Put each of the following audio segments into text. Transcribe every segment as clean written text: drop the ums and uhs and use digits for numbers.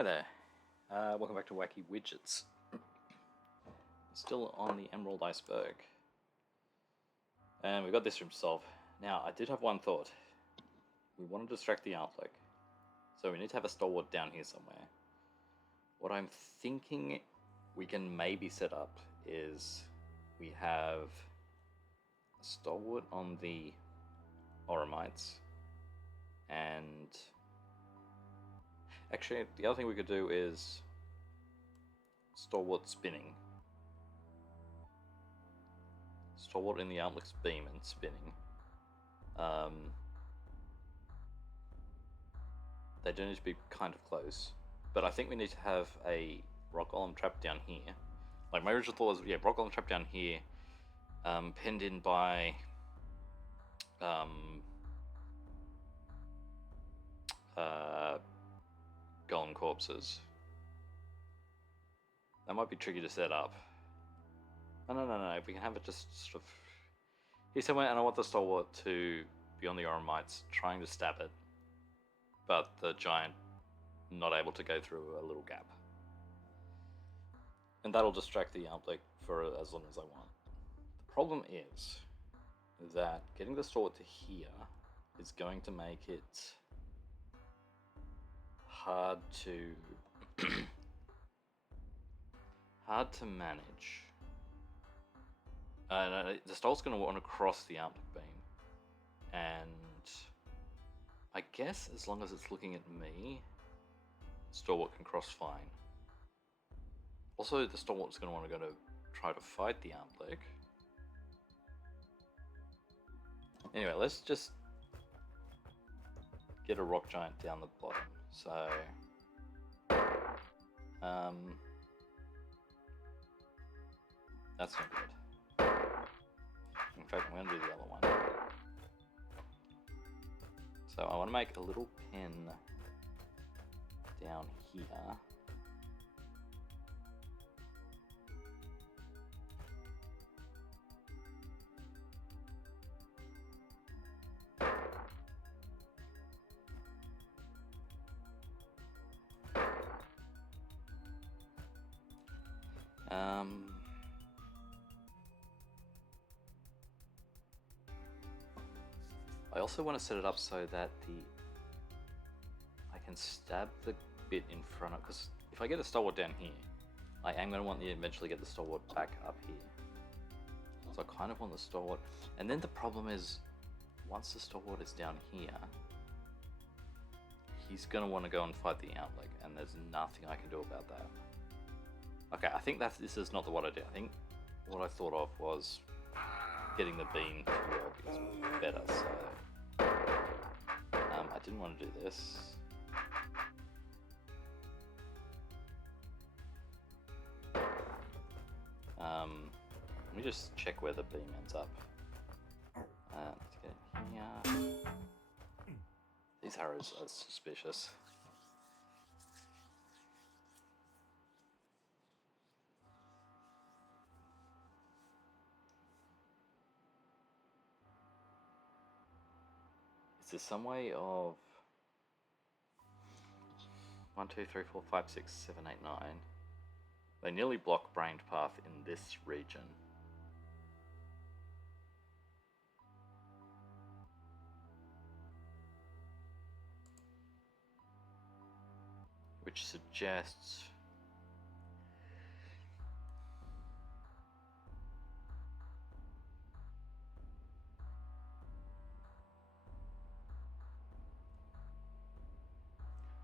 Hi there, welcome back to Wacky Widgets. Still on the Emerald Iceberg. And we got this room solved. Now, I did have one thought. We want to distract the outlook. So we need to have a stalwart down here somewhere. What I'm thinking we can maybe set up is we have a stalwart on the Oramites. And actually, the other thing we could do is stalwart spinning. Stalwart in the Outlook's beam and spinning. They do need to be kind of close, but I think we need to have a rock golem trapped down here. Like my original thought was, yeah, rock golem trapped down here, penned in by golem corpses. That might be tricky to set up. No. If we can have it just sort of here somewhere, and I want the stalwart to be on the Oramites, trying to stab it, but the giant not able to go through a little gap. And that'll distract the outlook for as long as I want. The problem is that getting the stalwart to here is going to make it hard to manage. The stalwart's going to want to cross the outlook beam, and I guess as long as it's looking at me, stalwart can cross fine. Also, the stalwart's going to want to go to try to fight the outlook. Anyway, let's just get a rock giant down the bottom. So, that's not good. In fact, I'm going to do the other one. So I want to make a little pin down here. I also want to set it up so that I can stab the bit in front of, because if I get a stalwart down here, I am going to want to eventually get the stalwart back up here. So I kind of want the stalwart, and then the problem is, once the stalwart is down here, he's going to want to go and fight the outlook, and there's nothing I can do about that. Okay, I think this is not what I did. I think what I thought of was getting the beam to where it was better, so I didn't want to do this. Let me just check where the beam ends up. Let's get it here. These arrows are suspicious. Is there some way of 1, 2, 3, 4, 5, 6, 7, 8, 9? They nearly block brained path in this region. Which suggests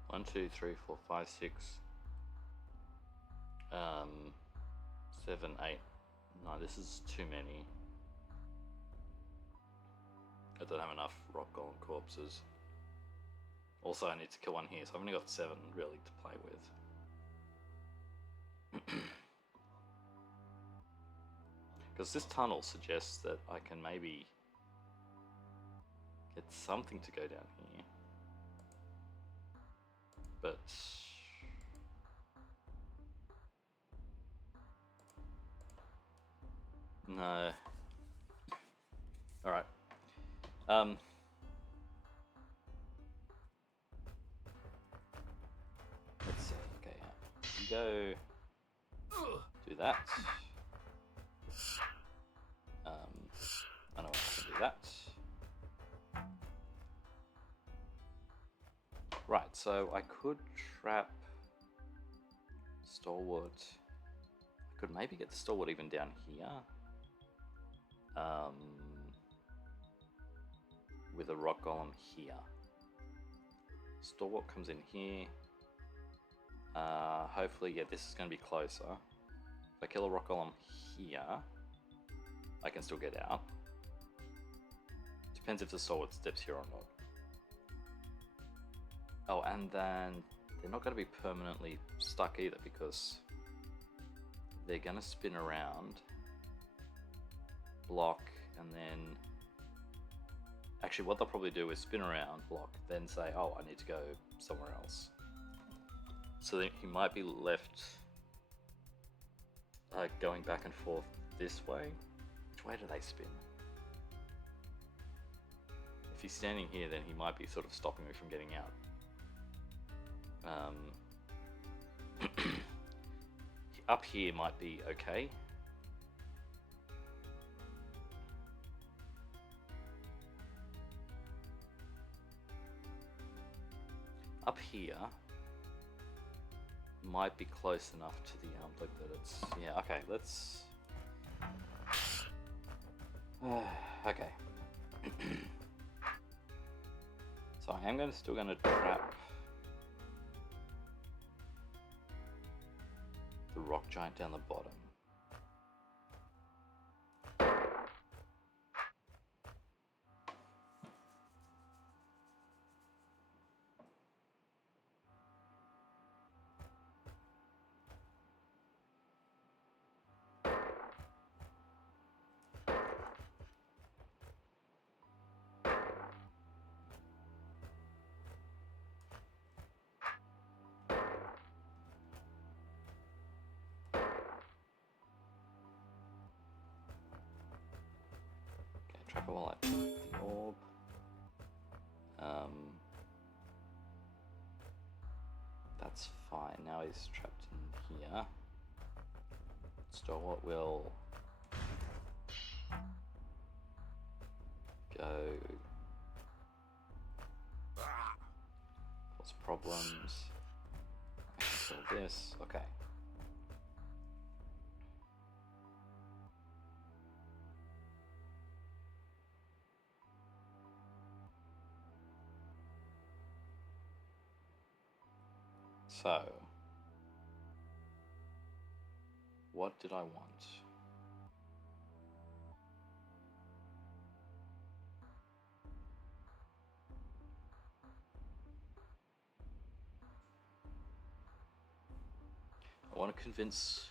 one, 2, 3, 4, 5, 6, 7, 8, 9. This is too many. I don't have enough rock golem corpses. Also, I need to kill one here, so I've only got 7 really to play with. Because this tunnel suggests that I can maybe get something to go down here. But no. All right. Let's see. go do that. I know I can do that. Right, so I could trap Stalwart. I could maybe get the Stalwart even down here. With a rock golem here. Stalwart comes in here. Hopefully, yeah, this is going to be closer. If I kill a rock golem here, I can still get out. Depends if the Stalwart steps here or not. Oh, and then they're not going to be permanently stuck either, because they're going to spin around, block, and then... Actually, what they'll probably do is spin around, block, then say, oh, I need to go somewhere else. So then he might be left going back and forth this way. Which way do they spin? If he's standing here, then he might be sort of stopping me from getting out. Up here might be okay. Up here might be close enough to the outlook that it's... Yeah, okay, let's... okay. So I am still going to trap the rock giant down the bottom. Trap it while I put the orb. That's fine. Now he's trapped in here. Stalwart will go cause problems. I can kill this. Okay. So, what did I want? I want to convince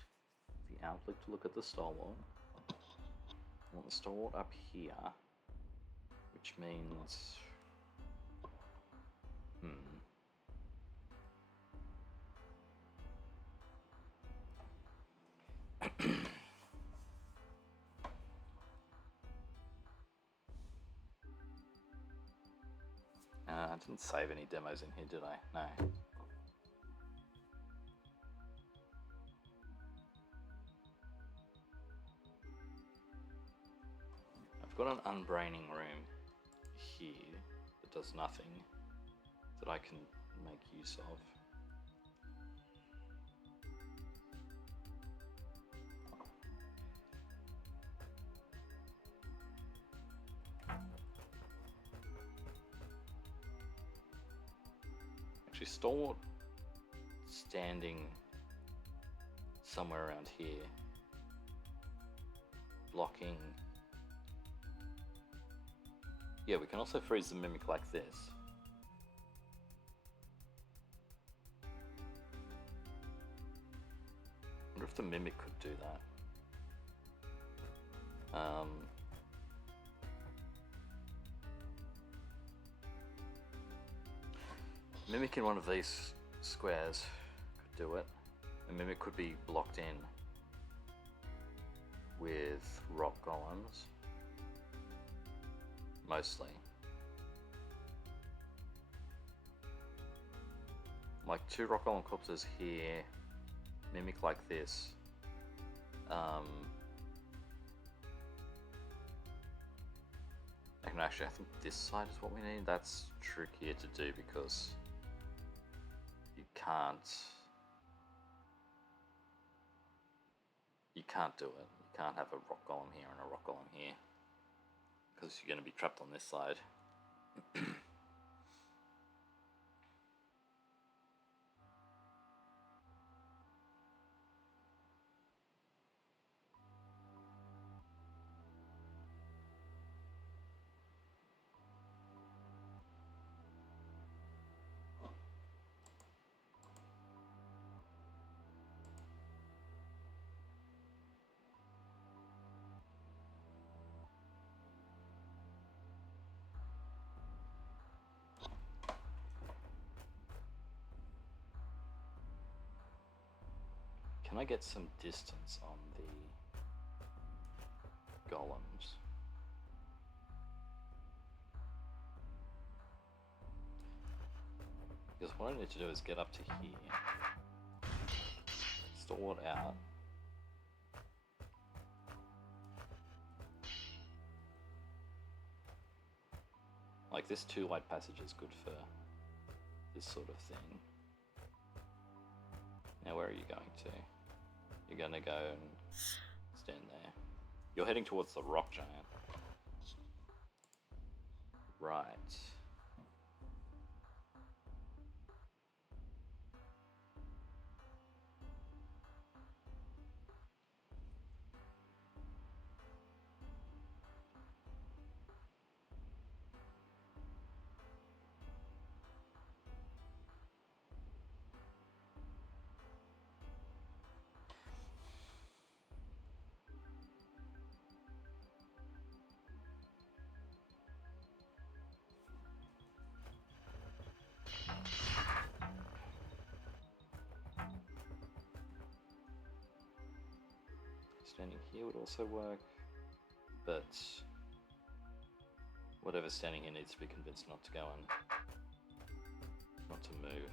the Outlook to look at the Stalwart. I want the Stalwart up here, which means... I didn't save any demos in here, did I? No. I've got an unbraining room here that does nothing that I can make use of. Actually, Stalwart standing somewhere around here, blocking. Yeah, we can also freeze the Mimic like this. I wonder if the Mimic could do that. Mimic in one of these squares could do it. A Mimic could be blocked in with rock golems, mostly. Like 2 rock golem corpses here, mimic like this, actually, I think this side is what we need. That's trickier to do because you can't do it. You can't have a rock golem here and a rock golem here because you're going to be trapped on this side. Can I get some distance on the golems? Because what I need to do is get up to here, store it out, like this 2 light passage is good for this sort of thing. Now where are you going to? You're gonna go and stand there. You're heading towards the rock giant. Right. Standing here would also work, but whatever's standing here needs to be convinced not to go and not to move.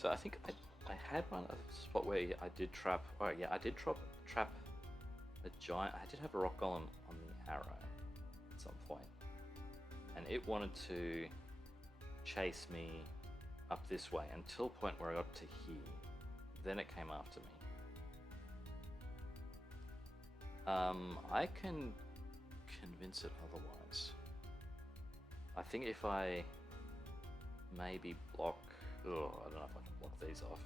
So I think I had a spot where I did trap. Oh yeah, I did trap a giant. I did have a rock golem on the arrow at some point, and it wanted to chase me up this way until a point where I got to here. Then it came after me. I can convince it otherwise. I think if I maybe block. Oh, I don't know if I can block these off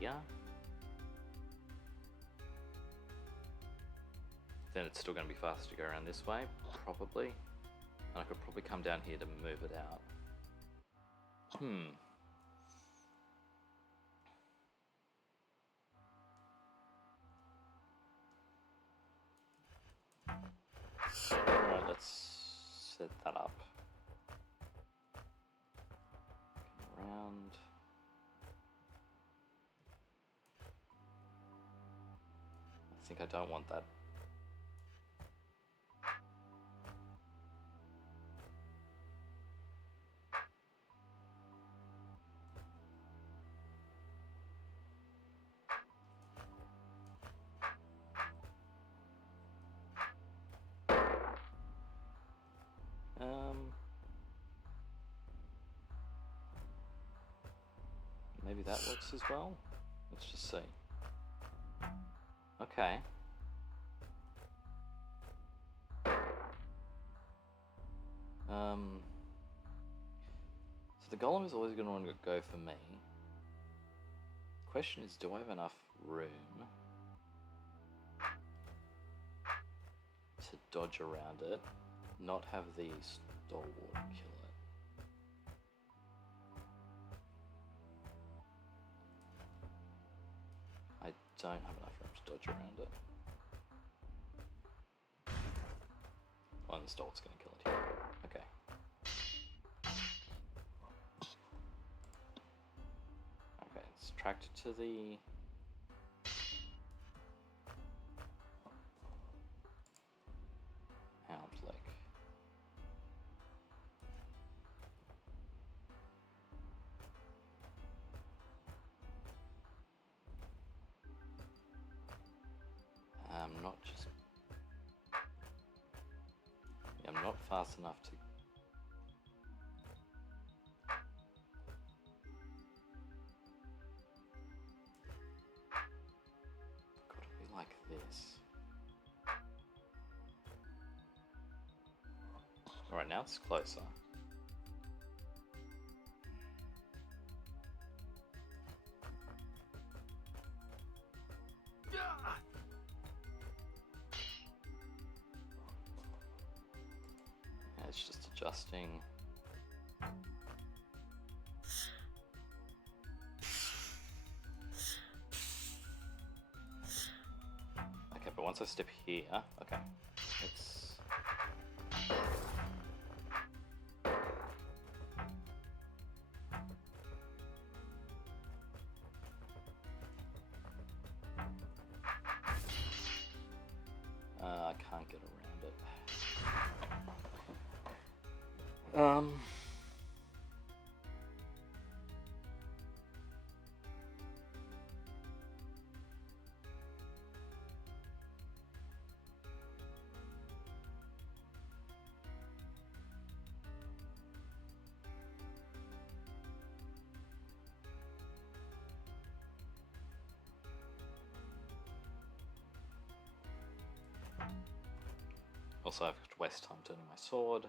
here. Then it's still going to be faster to go around this way, probably. And I could probably come down here to move it out. Alright, let's set that up. Around. I think I don't want that. Maybe that works as well. Let's just see. Okay. So the golem is always going to want to go for me. The question is, do I have enough room to dodge around it, not have the stalwart kill it? I don't have enough room to dodge around it. One stall's going to kill it here. Okay. Okay, it's tracked to the... Hound Lake. Not just... Yeah, I'm not fast enough to... Gotta be like this. Alright, now it's closer. It's just adjusting. Okay, but once I step here, okay, it's... I can't get around it. Also, I've got to waste time turning my sword.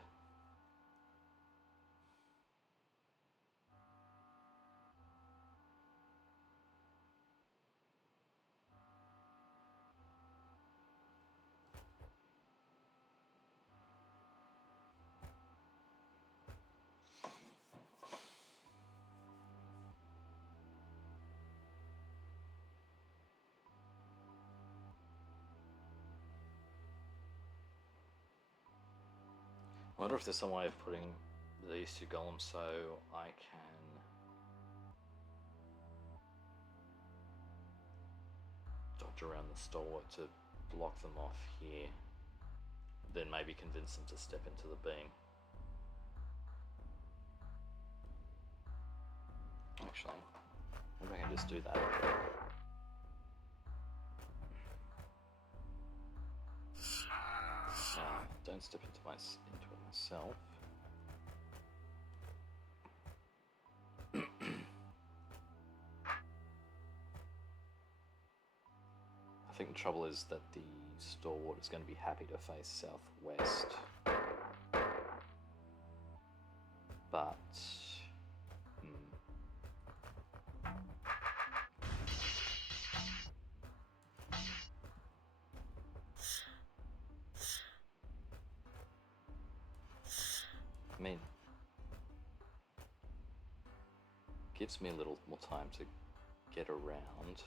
I wonder if there's some way of putting these two golems so I can dodge around the stalwart to block them off here. Then maybe convince them to step into the beam. Actually, maybe I can just do that. Don't step into it myself. I think the trouble is that the stalwart is going to be happy to face southwest, but I mean, gives me a little more time to get around.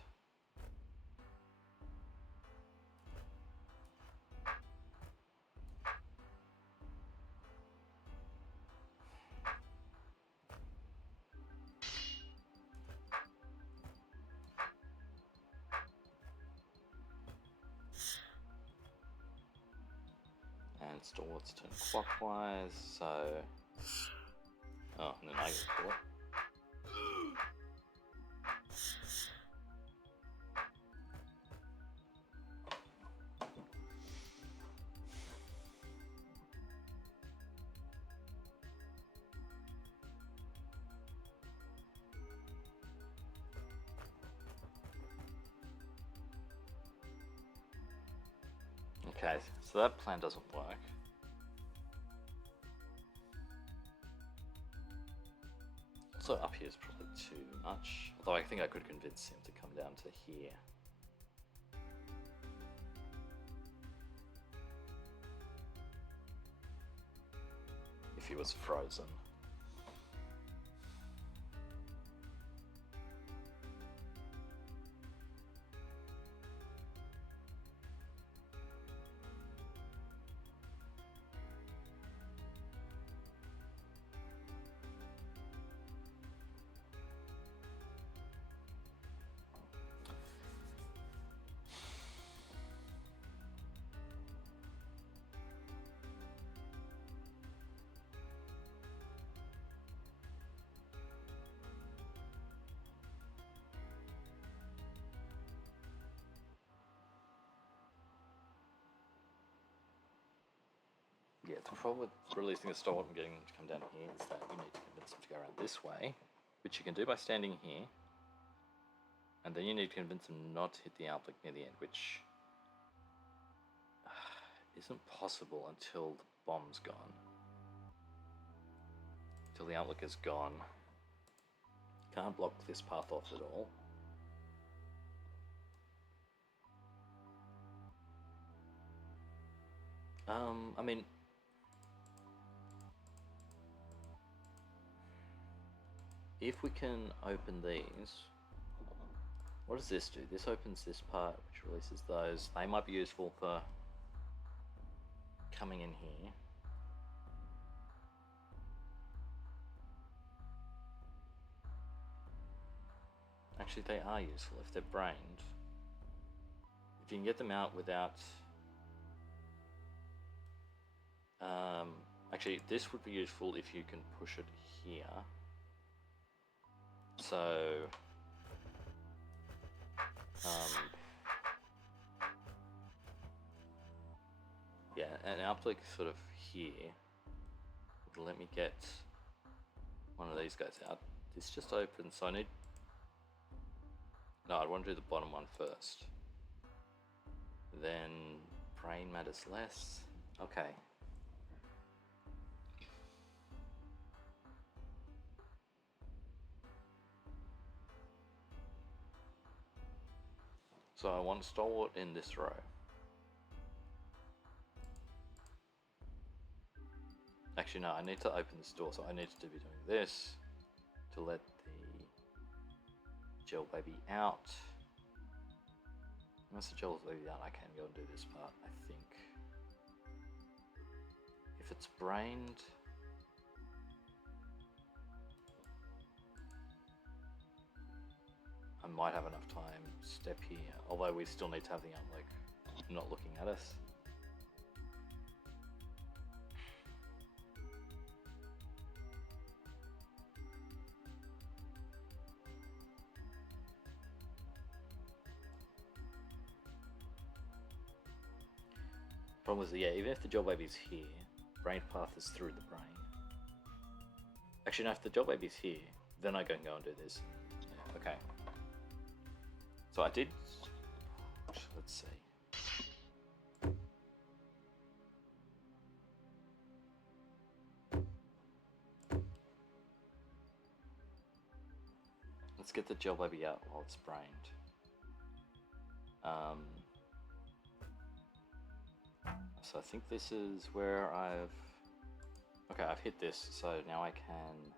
And stalwarts turn clockwise, so... Oh, and then I get caught. Okay, so that plan doesn't work. So up here is probably too much, although I think I could convince him to come down to here. If he was frozen. The problem with releasing a stalwart and getting them to come down here is that you need to convince them to go around this way, which you can do by standing here. And then you need to convince them not to hit the outlook near the end, which isn't possible until the bomb's gone. Until the outlook is gone. Can't block this path off at all. I mean, if we can open these, what does this do? This opens this part, which releases those. They might be useful for coming in here. Actually, they are useful if they're brained. If you can get them out without... actually, this would be useful if you can push it here. So... yeah, an outlook sort of here would let me get one of these guys out. This just opens, so I need... No, I want to do the bottom one first. Then brain matters less. Okay. So I want stalwart in this row. Actually, no, I need to open this door, so I need to be doing this to let the gel baby out. Once the gel's baby out, I can go and do this part, I think. If it's brained... I might have enough time. Step here, although we still need to have the outlook not looking at us. Problem is, yeah, even if the gel baby's here, brain path is through the brain. Actually, no, if the gel baby's here, then I can go and do this. Yeah, okay. So I did, let's see. Let's get the gel baby out while it's brained. So I think this is where okay, I've hit this, so now I can,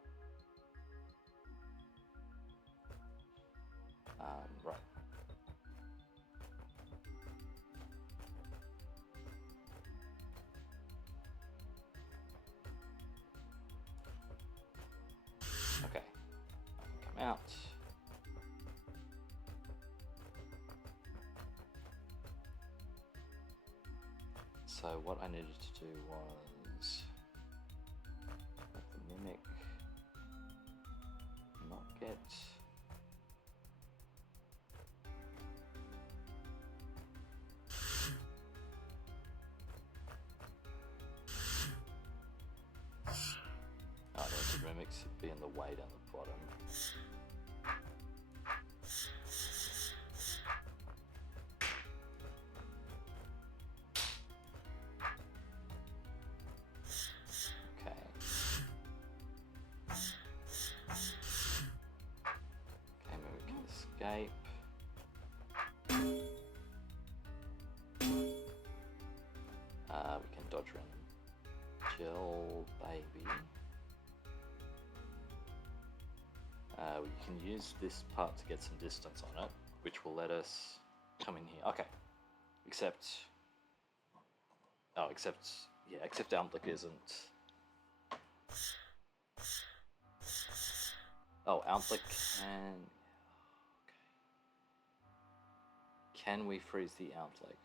right. Okay, I can come out. So what I needed to do was let the mimic not get I don't think mimics be in the way down the bottom. Escape. We can dodge around the gel baby. We can use this part to get some distance on it, which will let us come in here. Okay. Except Outlook isn't. Oh, Outlook can. Can we freeze the outlook?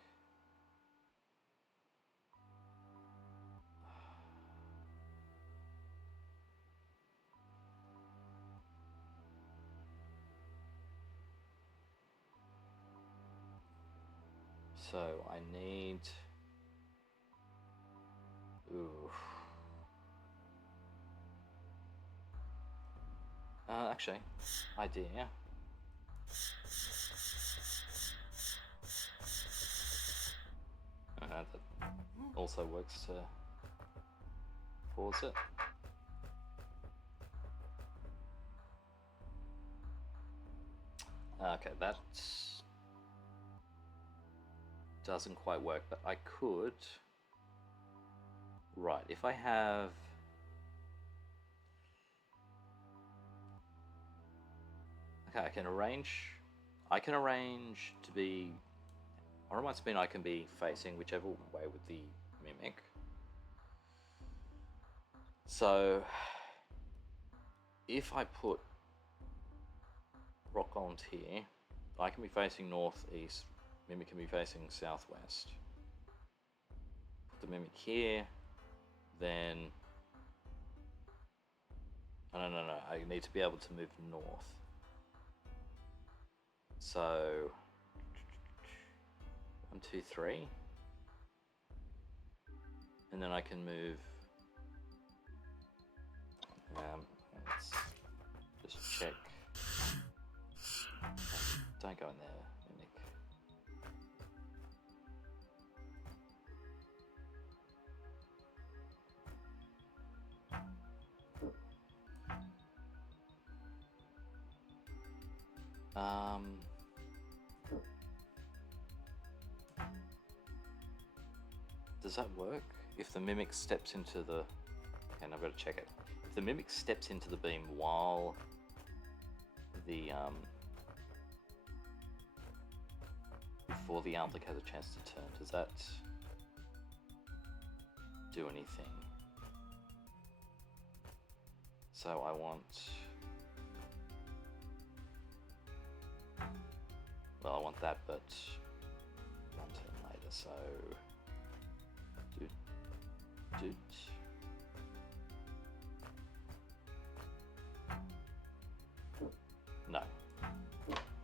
So I need Ooh. Actually, idea. That also works to pause it. Okay, that doesn't quite work, but I could... Right, if I have... Okay, I can arrange to be... Or it might mean I can be facing whichever way with the Mimic. So, if I put rock golems here, I can be facing northeast, Mimic can be facing southwest. Put the Mimic here, then... No, I need to be able to move north. So... 1, 2, 3. And then I can move... let's just check. Don't go in there, Mimic. Does that work? If the Mimic steps into the... Okay, I've got to check it. If the Mimic steps into the beam while the before the Outlook has a chance to turn, does that do anything? So I want... Well, I want that, but one turn later, so... Doot. No.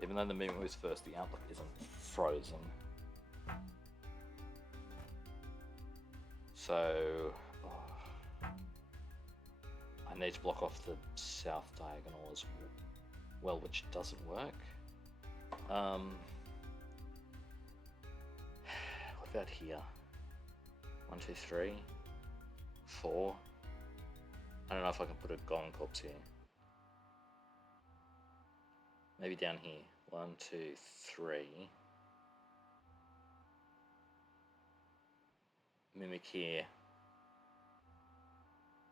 Even though the Mimic moves first, the Outlook isn't frozen. So... I need to block off the south diagonal as well, which doesn't work. What about here? 1, 2, 3, 4. I don't know if I can put a Golem Corpse here. Maybe down here. 1, 2, 3. Mimic here.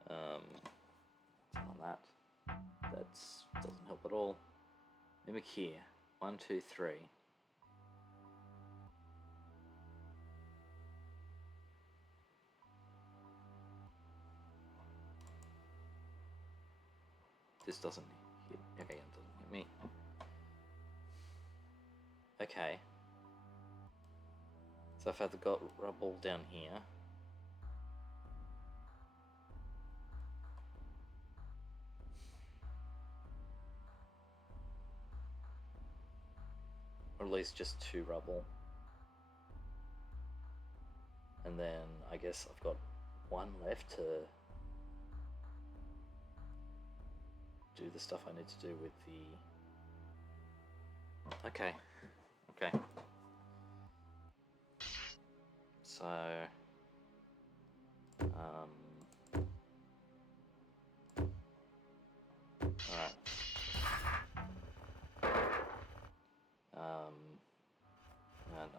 On that. That doesn't help at all. Mimic here. 1, 2, 3. This doesn't hit. Okay, it doesn't hit me. Okay. So if I've got rubble down here. Or at least just 2 rubble. And then I guess I've got 1 left to do the stuff I need to do with the... Okay. So... Alright.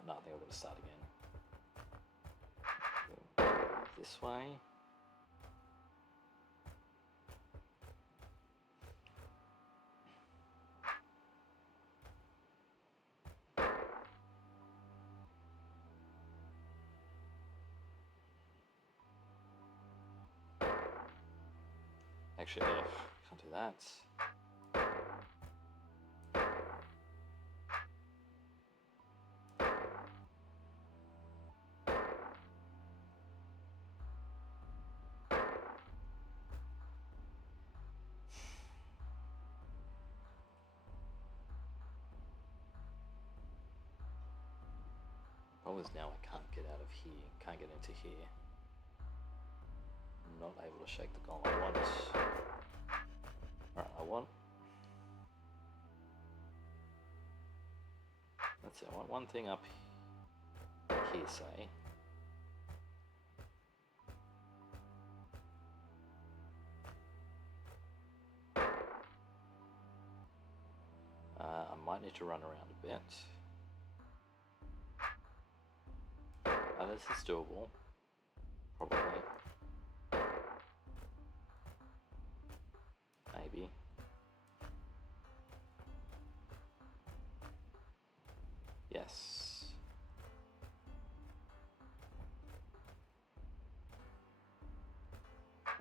No, I think I've got to start again. This way. Actually, can't do that. Problem is now I can't get out of here, can't get into here. not able to shake the golem. I want... Let's see, I want one thing up here, say. I might need to run around a bit. This is doable. Probably. Maybe. Yes.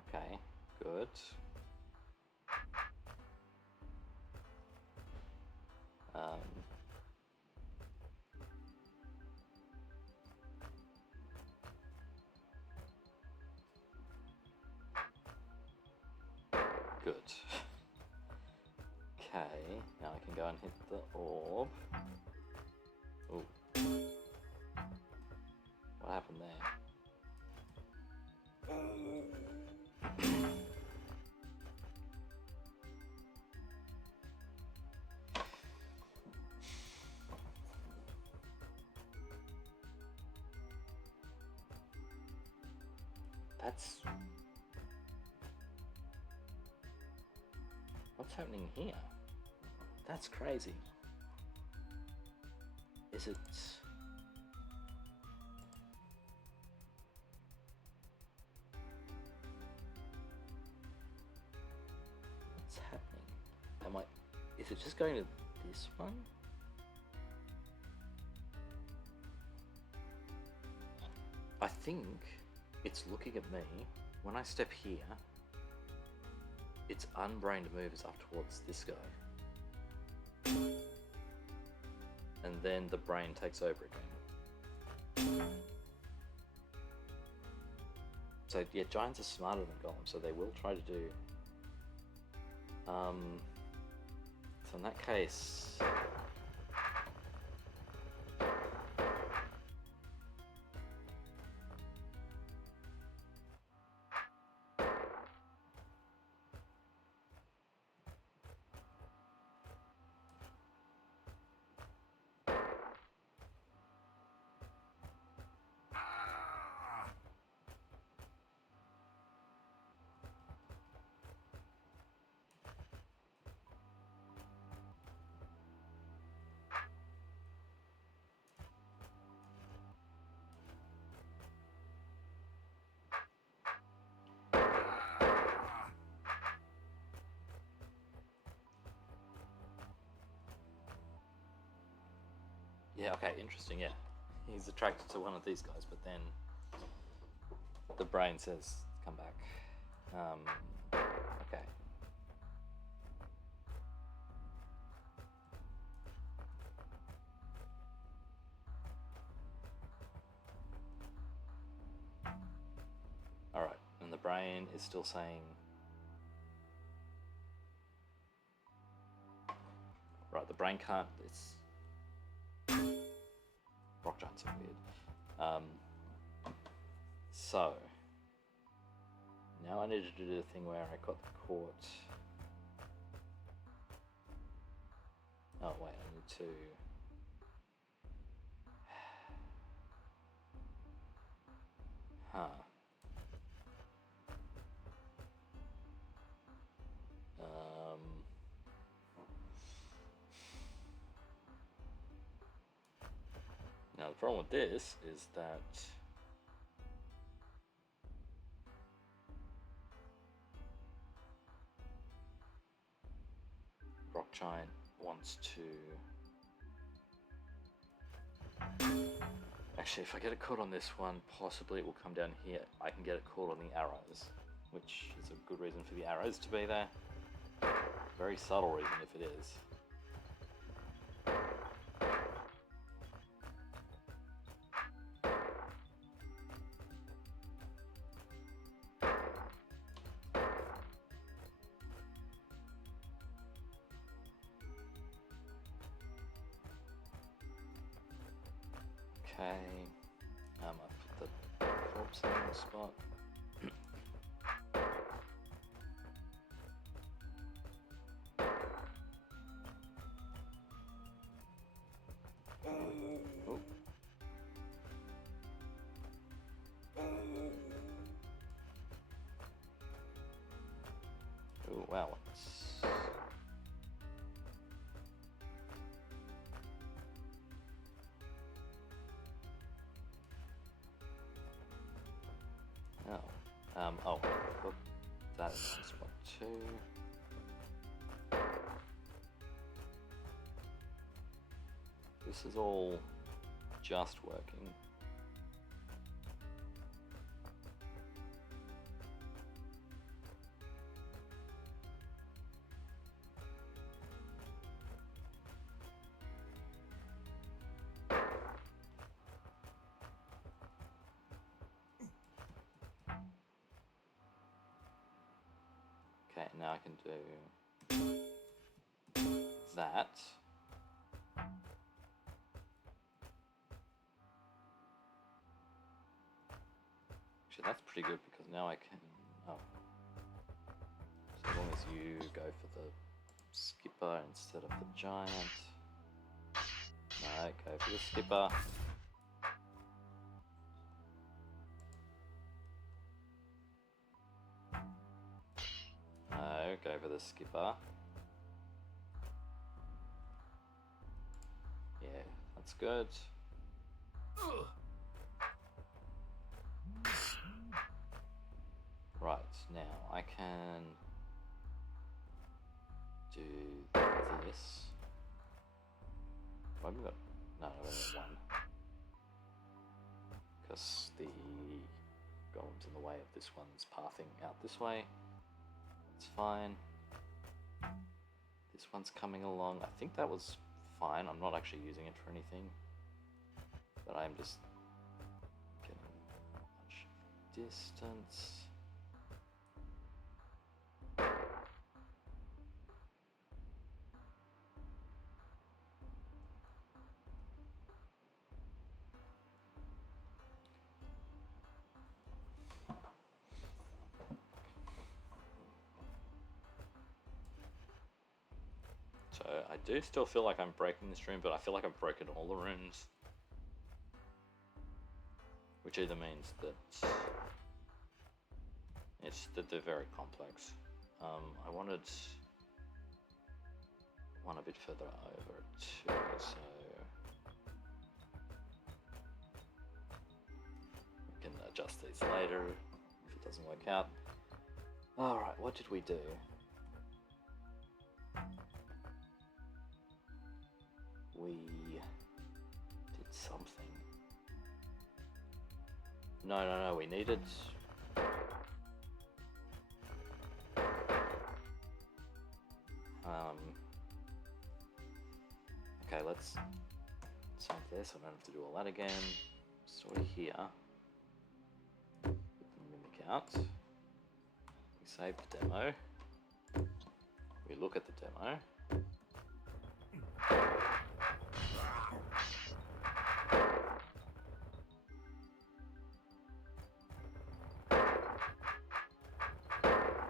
Okay, good. Good. Okay, now I can go and hit the orb. Ooh. What happened there? That's... What's happening here? That's crazy. Is it... What's happening? Am I... Is it just going to this one? I think it's looking at me. When I step here, its unbrained move is up towards this guy. And then the brain takes over again. So yeah, giants are smarter than golems, so they will try to do... So in that case... Yeah, okay, interesting, yeah. He's attracted to one of these guys, but then the brain says, come back. Okay. Alright, and the brain is still saying... Right, the brain can't... It's... Rock giants are weird. So now I need to do the thing where I got caught. Oh wait, I need to. Huh. Now the problem with this is that Rock Giant wants to... Actually, if I get it caught on this one, possibly it will come down here. I can get it caught on the arrows, which is a good reason for the arrows to be there. Very subtle reason if it is. Okay, I put the corpse in the spot. Oh, put that in one spot too. This is all just working. Okay, now I can do that. Actually, that's pretty good because now I can. Oh, so as long as you go for the skipper instead of the giant. No, go for the skipper. No, go for the skipper. Yeah, that's good. Right, now I can do this. I've got no, I've only got one. Because the golem's in the way of this one's pathing out this way. That's fine. This one's coming along. I think that was fine. I'm not actually using it for anything. But I'm just getting much distance. So I do still feel like I'm breaking this room, but I feel like I've broken all the rooms. Which either means that they're very complex. I wanted one a bit further over too, so we can adjust these later if it doesn't work out. Alright, what did we do? We did something. No, we needed... Okay, let's save this, so I don't have to do all that again. So we're here. Put the mimic out. We save the demo. We look at the demo.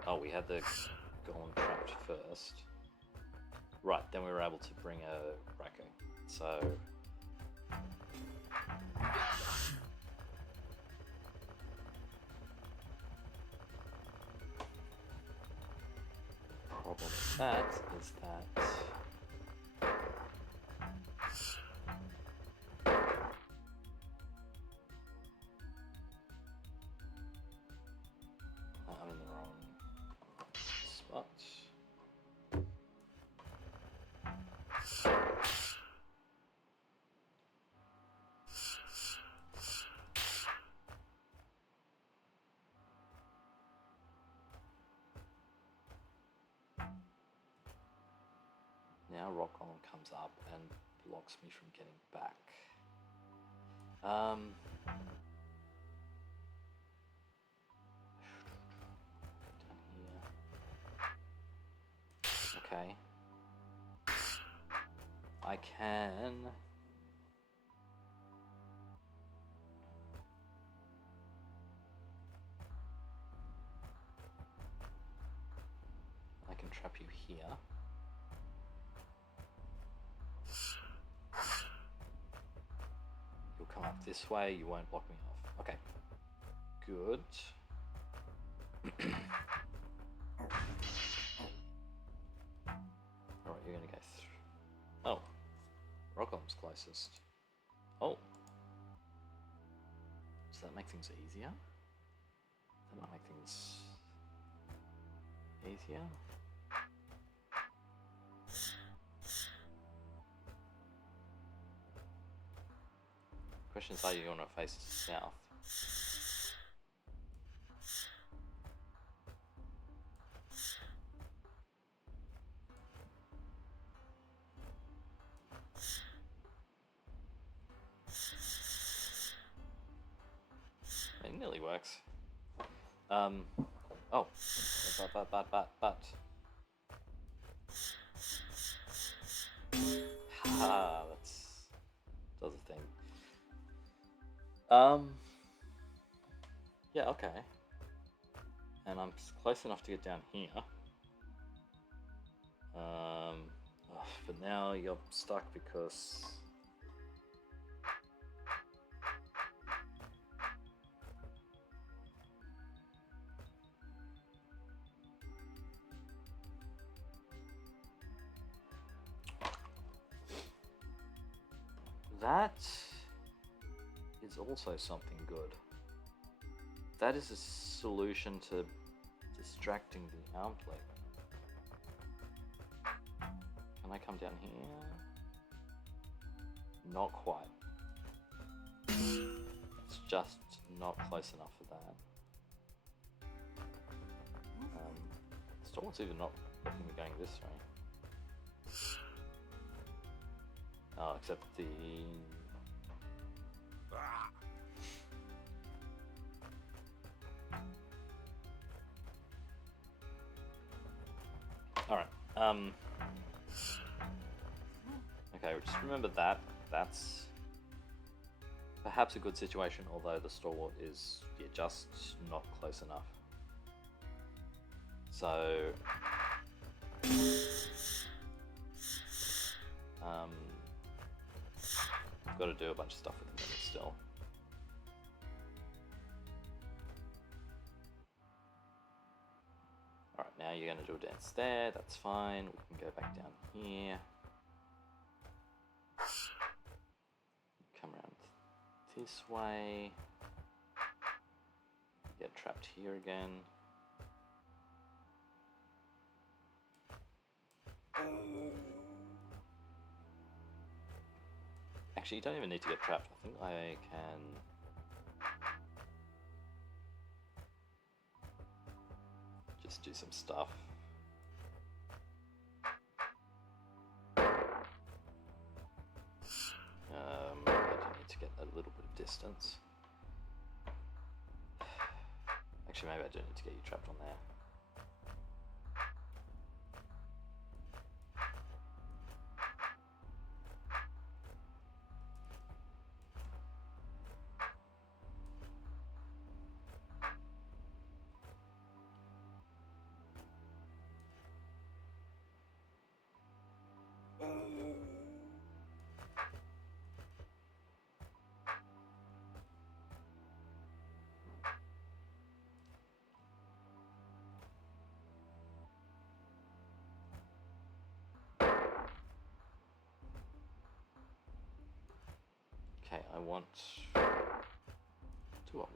Oh, we had the golem trapped first. Right, then we were able to bring a Raccoon. So... the problem with that is that... I'm in the wrong spot. Now rock column comes up and blocks me from getting back. Down here. Okay. I can... I can trap you here. You'll come up this way, you won't block me off. Okay. Good. Alright, you're gonna go through. Oh. Rockholm's closest. Oh. Does that make things easier? That might make things easier. Question is, are you going to face south? It nearly works. Oh, but. Ha, does a thing. Yeah, okay. And I'm close enough to get down here. But now you're stuck because that is also something good. That is a solution to distracting the outlet. Can I come down here? Not quite. It's just not close enough for that. Storm's even not letting me going this way. Oh, except the... Alright, okay, just remember that. That's perhaps a good situation, although the stalwart is just not close enough. So... I've got to do a bunch of stuff with the minute still. Alright, now you're going to do a dance there, that's fine. We can go back down here. Come around this way. Get trapped here again. Actually, you don't even need to get trapped. I think I can just do some stuff. I do need to get a little bit of distance. Actually, maybe I do need to get you trapped on there. Okay, I want 2 of 1.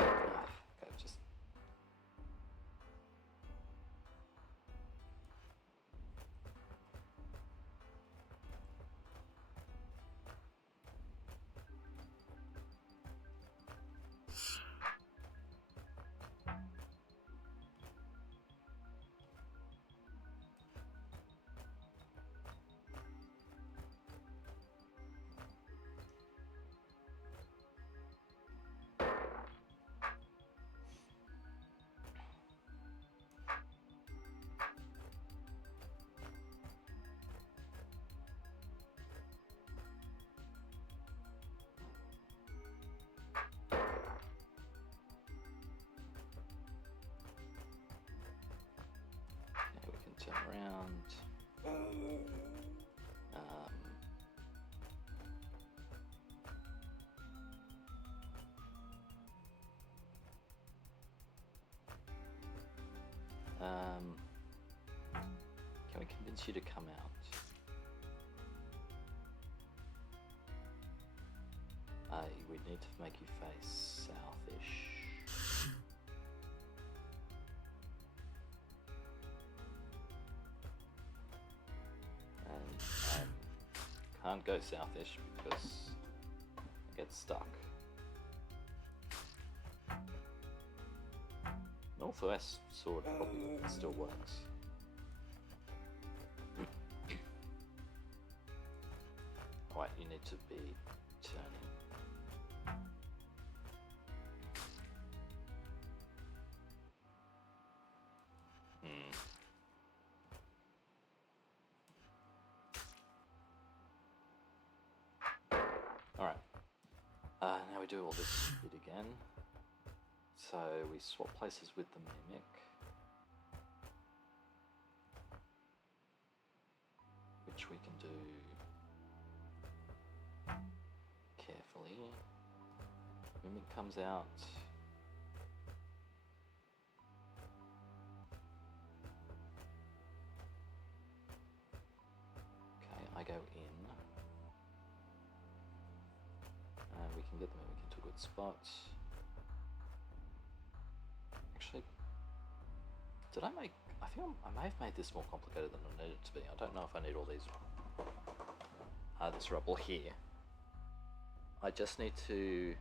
Okay, just turn around. Can we convince you to come out? We need to make you face southish. And can't go southish because I get stuck. Northwest sword probably still works. Alright, you need to be turning. Alright. Now we do all this bit again. So we swap places with the mimic. Which we can do carefully. Mimic comes out. Okay, I go in. And we can get the mimic into a good spot. Actually, did I make... I think I may have made this more complicated than I needed it to be. I don't know if I need all these... this rubble here. I just need to...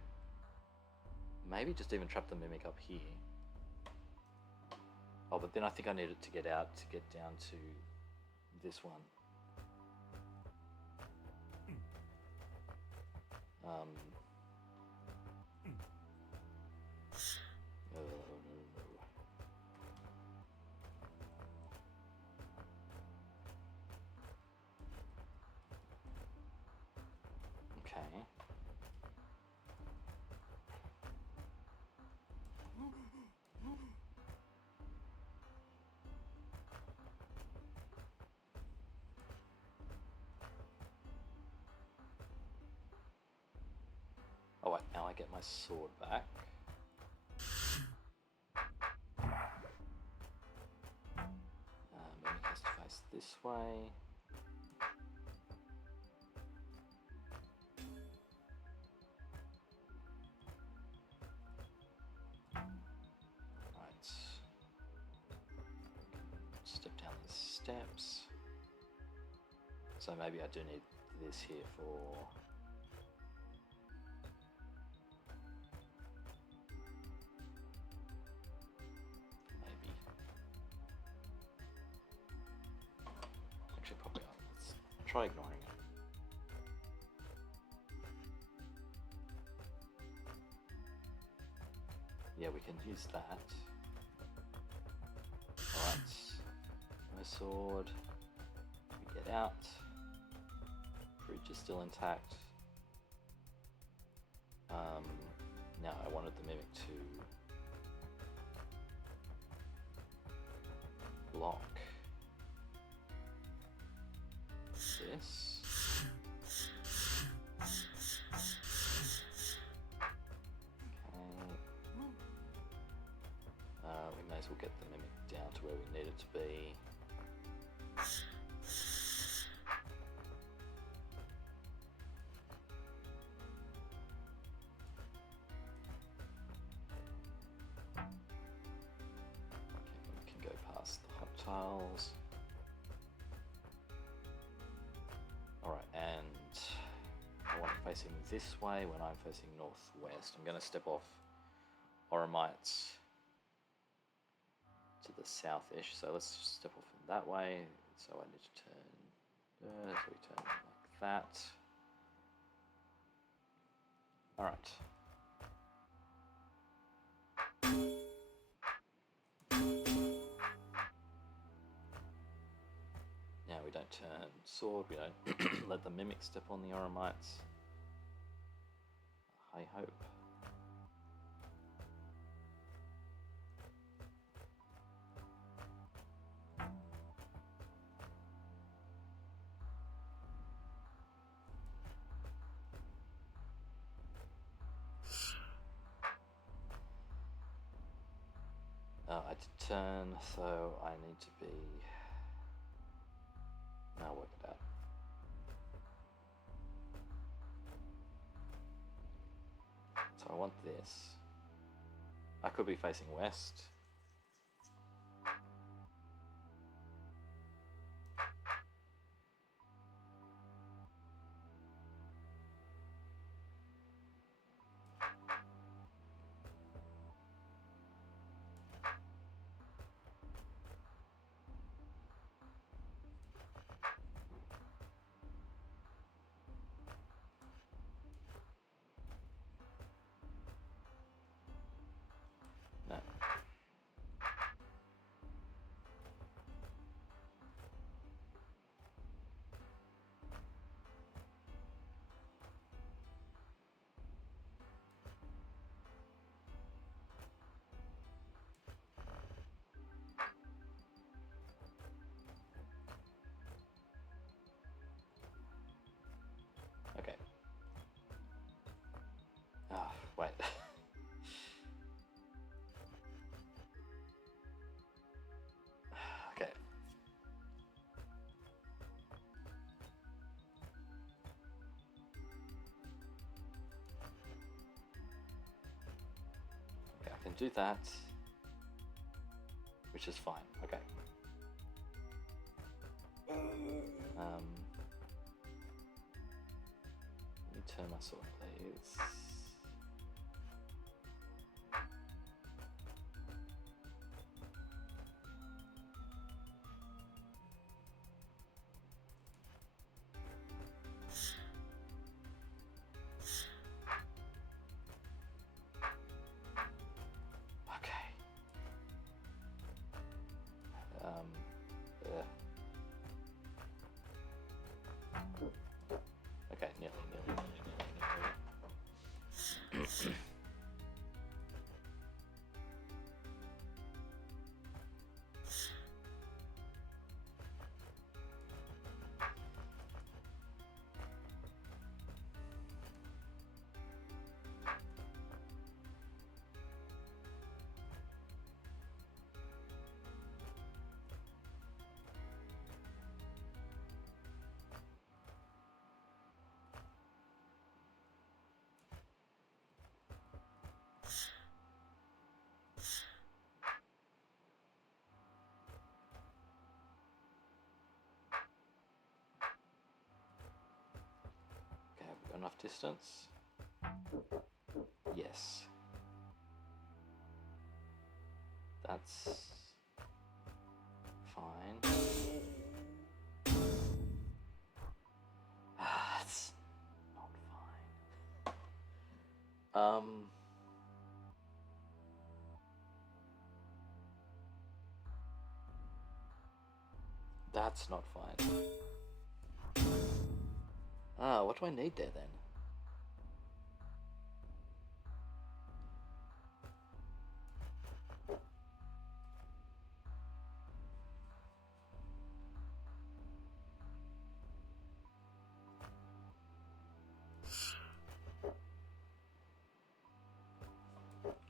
maybe just even trap the mimic up here. Oh, but then I think I need it to get out to get down to this one. Okay. Oh wait, now I get my sword back. Mimic has to face this way. Right. Step down these steps. So maybe I do need this here for... Actually, probably not. Let's try ignoring it. Yeah, we can use that. Alright. No sword. We get out. Bridge is still intact. Now I wanted the mimic to block this. Okay. We may as well get the mimic down to where we need it to be. Okay, we can go past the hot tiles. Alright, and I want it facing this way when I'm facing northwest. I'm going to step off Oromites to the south-ish, so let's step off in that way. So I need to turn, so we turn like that. Alright. Now we don't turn sword, we don't let the mimic step on the Oromites. I hope. I did turn, so I need to be I'll work it out. So I want this. I could be facing west. No. Okay. Ah, wait. Okay. Okay, I can do that, which is fine. Okay. Let me turn my sword, please. Okay. Okay, nearly. Okay, have we got enough distance? Yes. That's fine. That's not fine. That's not fine. What do I need there then?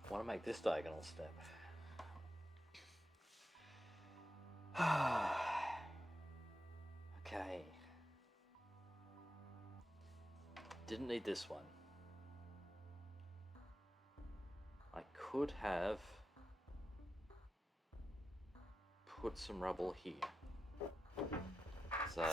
I want to make this diagonal step. Okay. Didn't need this one. I could have put some rubble here. So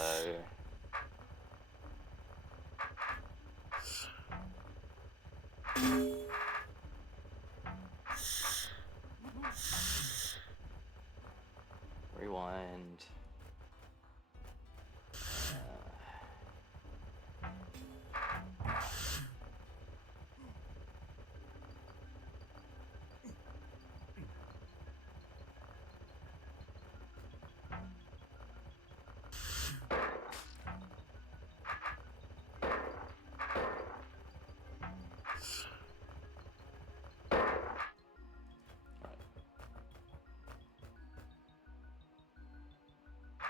rewind.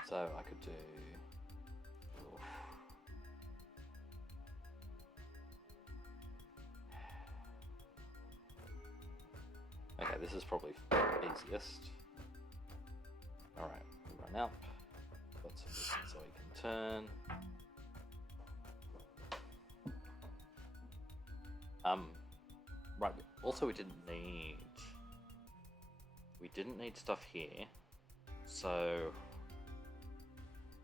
So I could do. Okay, this is probably easiest. Alright, we run up. Got some distance so we can turn. Right. Also, we didn't need stuff here. So,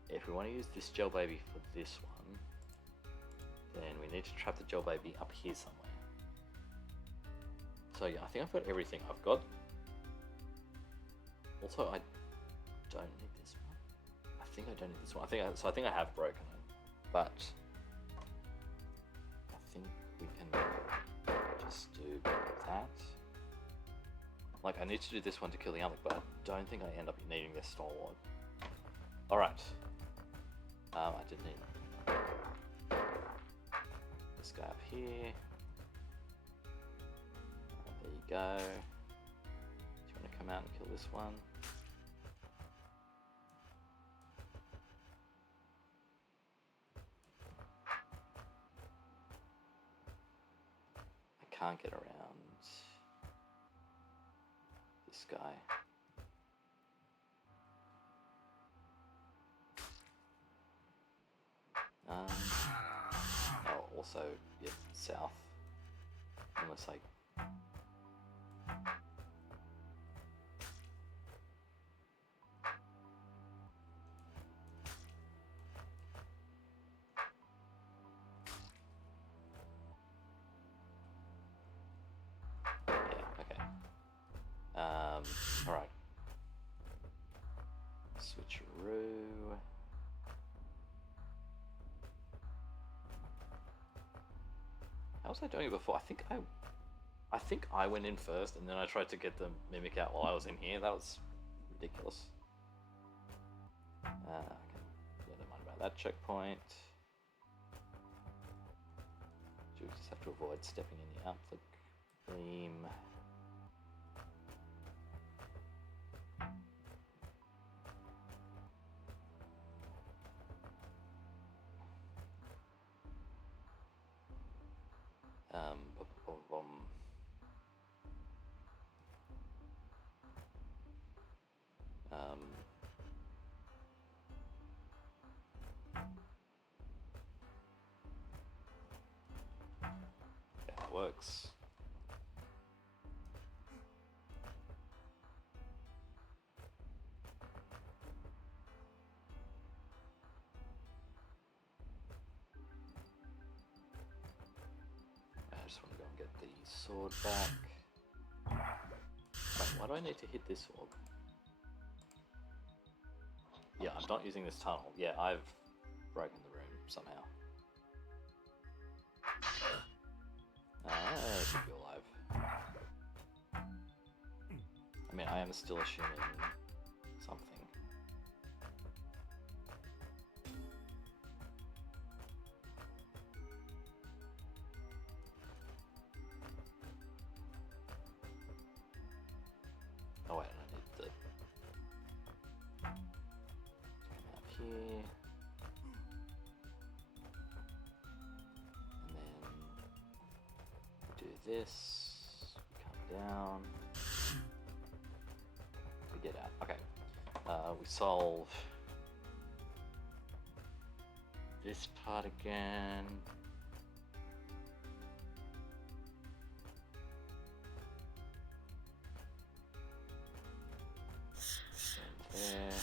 if we want to use this gel baby for this one, then we need to trap the gel baby up here somewhere. So yeah, I think I've got everything. I've got. Also, I don't need this one. I think I don't need this one. I think I have broken it, but I think we can just do that. Like, I need to do this one to kill the Alec, but I don't think I end up needing this stalwart. Alright. I did need this guy up here. There you go. Do you want to come out and kill this one? I can't get around this guy. Oh, also, yeah, south. Unless I... Yeah, okay. Alright. Switcheroo. How was I doing it before? I think I went in first, and then I tried to get the mimic out while I was in here. That was ridiculous. Okay. Yeah, never mind about that checkpoint. We just have to avoid stepping in the outflick beam. Yeah, that works. I just want to go and get the sword back. Wait, why do I need to hit this orb? Yeah, I'm not using this tunnel. Yeah, I've broken the room somehow. Should be alive. I mean, I am still assuming something. Oh wait, I need to come out here. And then do this, come down, we get out. Okay, we solve this part again. And there.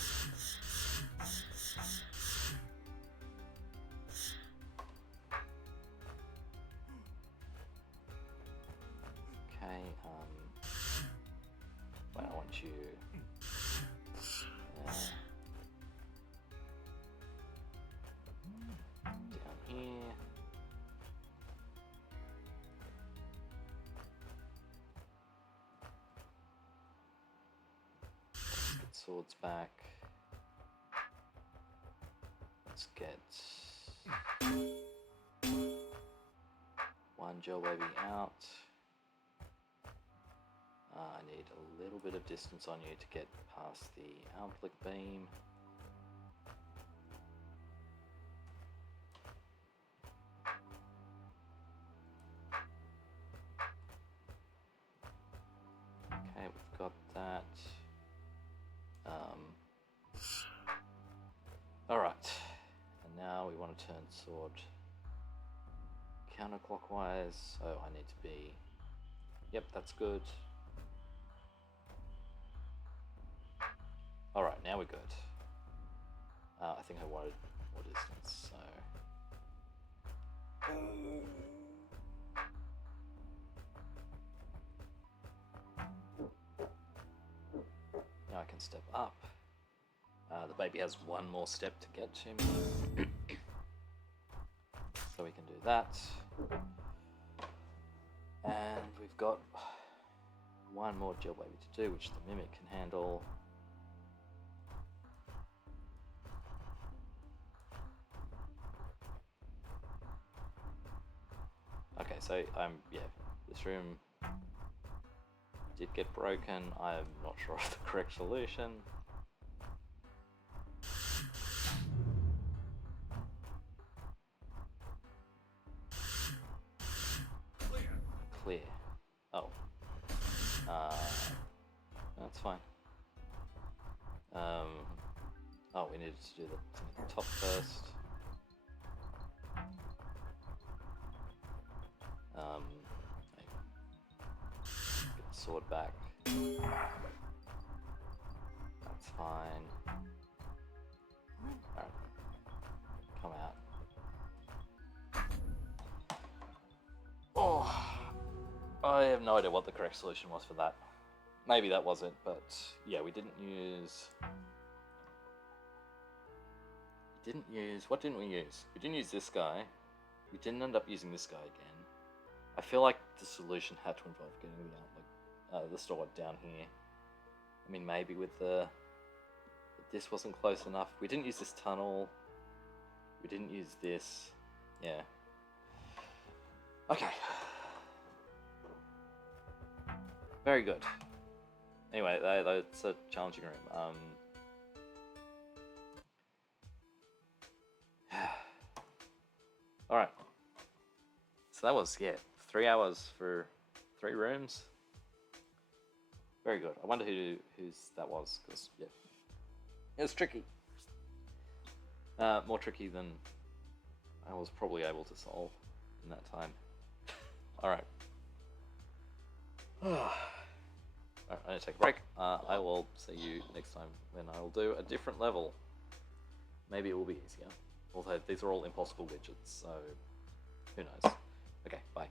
Well, I want you down here. Let's get swords back. Let's get one gel baby out. I need a little bit of distance on you to get past the outflick beam. Okay, we've got that. Alright, diamond sword counterclockwise, so I need to be... Yep, that's good. Alright, now we're good. I think I wanted more distance, so... Now I can step up. The baby has one more step to get to me. So we can do that. And we've got one more gel baby to do, which the mimic can handle. Okay, so yeah, this room did get broken. I'm not sure of the correct solution. Clear. Oh. That's fine. Oh, we needed to do the top first. Get the sword back. That's fine. Alright. Come out. Oh, I have no idea what the correct solution was for that. Maybe that was it, but yeah, we didn't use... What didn't we use? We didn't use this guy. We didn't end up using this guy again. I feel like the solution had to involve getting the sword down here. I mean, maybe with the... This wasn't close enough. We didn't use this tunnel. We didn't use this. Yeah. Okay. Very good. Anyway, that's a challenging room. Alright. So that was, yeah, 3 hours for 3 rooms. Very good. I wonder whose that was, because, yeah. It was tricky. More tricky than I was probably able to solve in that time. Alright. Alright, I'm going to take a break. I will see you next time when I will do a different level. Maybe it will be easier. Although these are all impossible widgets, so who knows. Okay, bye.